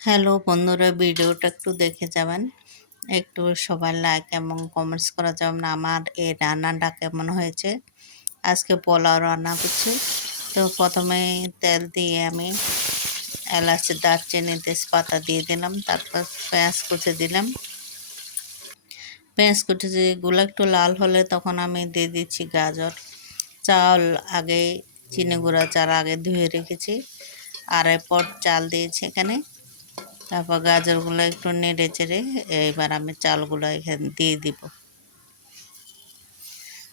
Hello বন্ধুরা, ভিডিওটা একটু দেখে যাবেন। একটু সবাই লাইক এবং কমেন্টস করা যাবেন আমার এই রান্নাটা কেমন হয়েছে। আজকে পোলাও রান্না করছি। তো প্রথমে তেল দিয়ে আমি এলাচ, দারচিনি, তেজপাতা দিয়ে দিলাম। তারপর পেঁয়াজ কুচি দিলাম। পেঁয়াজ কুচি যেগুলো একটু লাল হলে তখন আমি দিয়ে দিচ্ছি গাজর। চাল আগে চিনি গুঁড়া চাল আগে ধুয়ে রেখেছি, আড়াই পট চাল দিয়েছি এখানে। তারপর গাজরগুলো একটু নেড়ে চেড়ে এবার আমি চালগুলো এখানে দিয়ে দিব।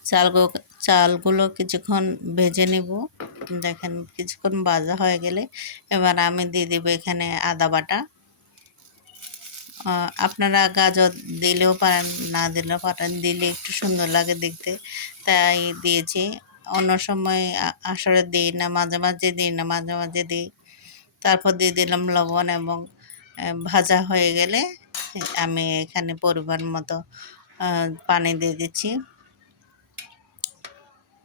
চালগুলো চালগুলো কিছুক্ষণ ভেজে নিব। দেখেন কিছুক্ষণ ভাজা হয়ে গেলে এবার আমি দিয়ে দিব এখানে আদা বাটা। আপনারা গাজর দিলেও পারেন, না দিলেও পারেন, দিলে একটু সুন্দর লাগে দেখতে, তাই দিয়েছি। অন্য সময় আসলে দিই না, মাঝে মাঝে দিই না, মাঝে মাঝে দিই। তারপর দিয়ে দিলাম লবণ এবং ভাজা হয়ে গেলে আমি এখানে পরিমাণ মতো পানি দিয়ে দিচ্ছি।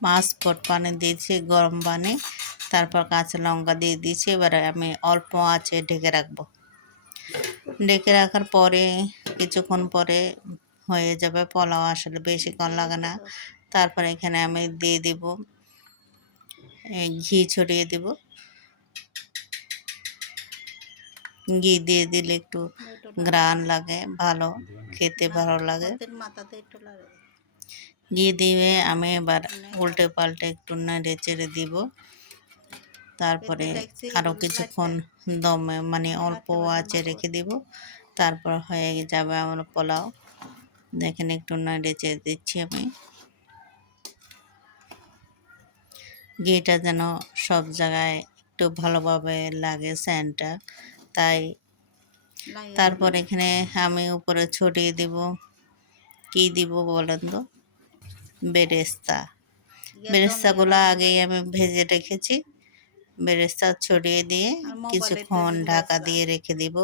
5 পট পানি দিয়েছি, গরম পানি। তারপর কাঁচা লঙ্কা দিয়ে দিয়েছি। এবারে আমি অল্প আঁচে ঢেকে রাখবো। ঢেকে রাখার পরে কিছুক্ষণ পরে হয়ে যাবে পোলাও, আসলে বেশিক্ষণ লাগে না। তারপর এখানে আমি দিয়ে দিব ঘি, ছড়িয়ে দিব। ঘি দিয়ে দিলে একটু ঘ্রাণ লাগে, ভালো খেতে ভালো লাগে। ঘি দিয়ে আমি এবার উল্টে পাল্টে একটু নেড়ে চেড়ে দিব। তারপরে আরও কিছুক্ষণ দমে মানে অল্প আঁচে রেখে দিব। তারপর হয়ে যাবে আমার পোলাও। দেখেন একটু নেড়ে চেড়ে দিচ্ছি আমি। ঘিটা যেন সব জায়গায় একটু ভালোভাবে লাগে সেন্টটা, তাই। তারপর এখানে আমি উপরে ছড়িয়ে দিব, কি দিব বলেন তো, বেরেস্তা। বেরেস্তাগুলো আগেই আমি ভেজে রেখেছি। বেরেস্তা ছড়িয়ে দিয়ে কিছুক্ষণ ঢাকা দিয়ে রেখে দিব।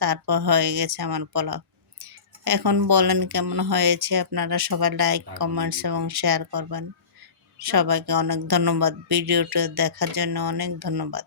তারপর হয়ে গেছে আমার পোলাও। এখন বলেন কেমন হয়েছে। আপনারা সবাই লাইক, কমেন্টস এবং শেয়ার করবেন। সবাইকে অনেক ধন্যবাদ। ভিডিওটা দেখার জন্য অনেক ধন্যবাদ।